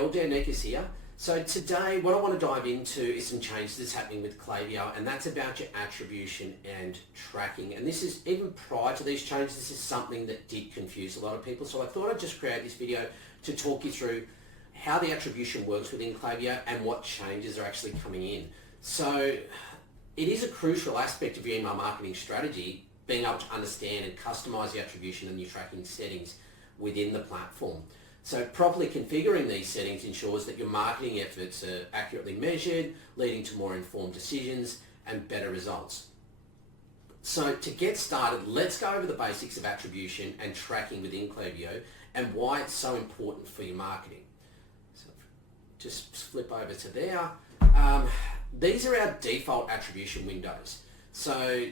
all Dan Neckers here. So today what I want to dive into is some changes that's happening with Klaviyo, and that's about your attribution and tracking. And this is, even prior to these changes, this is something that did confuse a lot of people. So I thought I'd just create this video to talk you through how the attribution works within Klaviyo and what changes are actually coming in. So it is a crucial aspect of your email marketing strategy, being able to understand and customize the attribution and your tracking settings within the platform. So properly configuring these settings ensures that your marketing efforts are accurately measured, leading to more informed decisions and better results. So to get started, let's go over the basics of attribution and tracking within Klaviyo and why it's so important for your marketing. So just flip over to there. These are our default attribution windows. So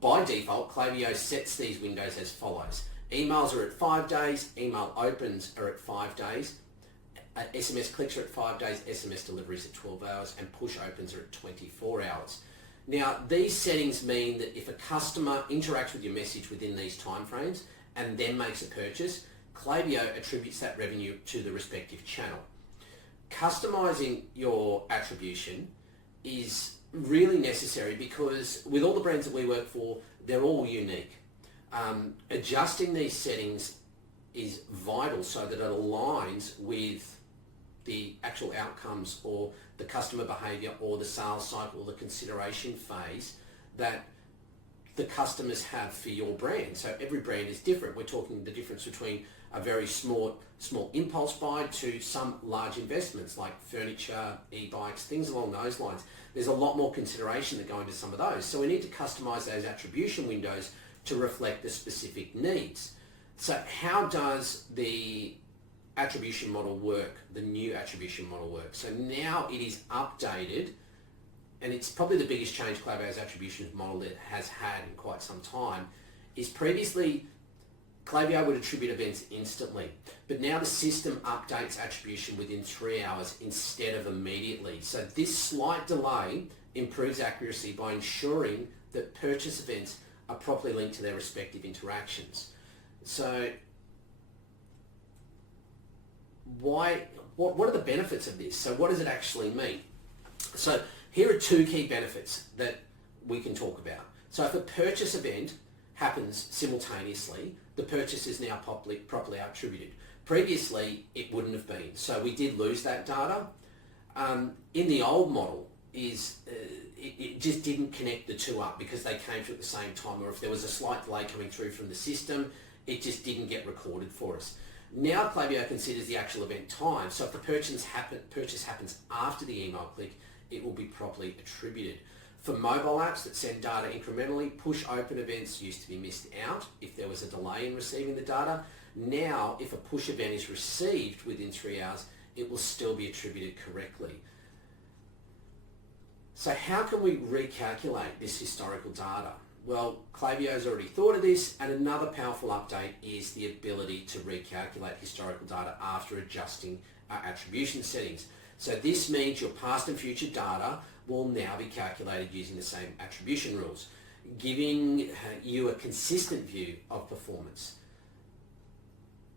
by default, Klaviyo sets these windows as follows. Emails are at 5 days, email opens are at 5 days, SMS clicks are at 5 days, SMS deliveries at 12 hours, and push opens are at 24 hours. Now, these settings mean that if a customer interacts with your message within these timeframes and then makes a purchase, Klaviyo attributes that revenue to the respective channel. Customizing your attribution is really necessary because with all the brands that we work for, they're all unique. Adjusting these settings is vital so that it aligns with the actual outcomes or the customer behavior or the sales cycle or the consideration phase that the customers have for your brand. So every brand is different. We're talking the difference between a very small impulse buy to some large investments like furniture, e-bikes, things along those lines. There's a lot more consideration that go into some of those. So we need to customize those attribution windows to reflect the specific needs. So how does the attribution model work, the new attribution model work? So now it is updated, and it's probably the biggest change Klaviyo's attribution model it has had in quite some time, is previously Klaviyo would attribute events instantly, but now the system updates attribution within 3 hours instead of immediately. So this slight delay improves accuracy by ensuring that purchase events are properly linked to their respective interactions. So what are the benefits of this? So what does it actually mean? So here are two key benefits that we can talk about. So if a purchase event happens simultaneously, the purchase is now properly attributed. Previously, it wouldn't have been. So we did lose that data. In the old model, it just didn't connect the two up because they came through at the same time, or if there was a slight delay coming through from the system, it just didn't get recorded for us. Now Klaviyo considers the actual event time, so if the purchase happens after the email click, it will be properly attributed. For mobile apps that send data incrementally, push open events used to be missed out if there was a delay in receiving the data. Now, if a push event is received within 3 hours, it will still be attributed correctly. So how can we recalculate this historical data? Well, Klaviyo's already thought of this, and another powerful update is the ability to recalculate historical data after adjusting our attribution settings. So this means your past and future data will now be calculated using the same attribution rules, giving you a consistent view of performance.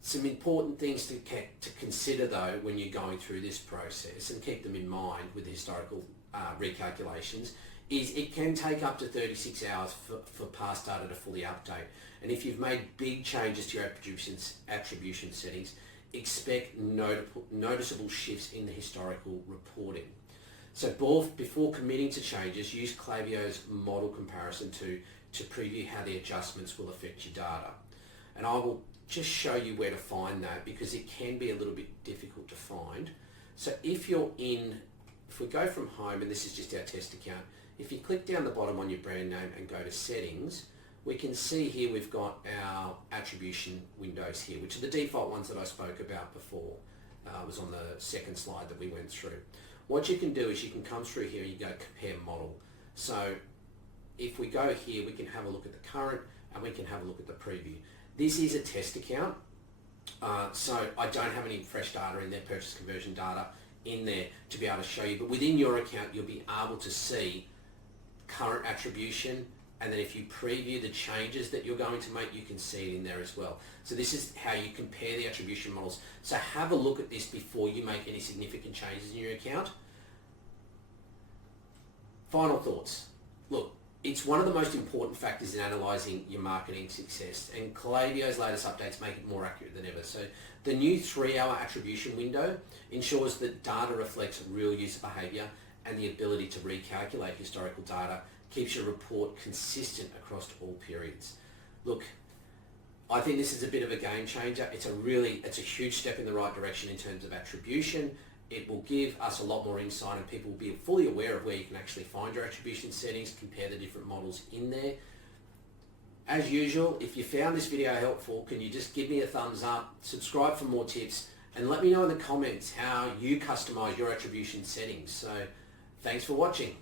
Some important things to consider though when you're going through this process, and keep them in mind with historical recalculations, is it can take up to 36 hours for past data to fully update. And if you've made big changes to your attribution settings, expect noticeable shifts in the historical reporting. So before committing to changes, use Klaviyo's model comparison to preview how the adjustments will affect your data. And I will just show you where to find that because it can be a little bit difficult to find. So if we go from home, and this is just our test account, if you click down the bottom on your brand name and go to settings, we can see here we've got our attribution windows here, which are the default ones that I spoke about before. It was on the second slide that we went through. What you can do is you can come through here and you go compare model. So if we go here, we can have a look at the current and we can have a look at the preview. This is a test account, so I don't have any fresh data in there, purchase conversion data in there to be able to show you, but within your account you'll be able to see current attribution and then if you preview the changes that you're going to make, you can see it in there as well. So this is how you compare the attribution models. So have a look at this before you make any significant changes in your account. Final thoughts. Look, it's one of the most important factors in analysing your marketing success, and Klaviyo's latest updates make it more accurate than ever. So the new 3-hour attribution window ensures that data reflects real user behaviour, and the ability to recalculate historical data keeps your report consistent across all periods. Look, I think this is a bit of a game changer. It's a huge step in the right direction in terms of attribution. It will give us a lot more insight, and people will be fully aware of where you can actually find your attribution settings, compare the different models in there. As usual, if you found this video helpful, can you just give me a thumbs up, subscribe for more tips, and let me know in the comments how you customize your attribution settings. So thanks for watching.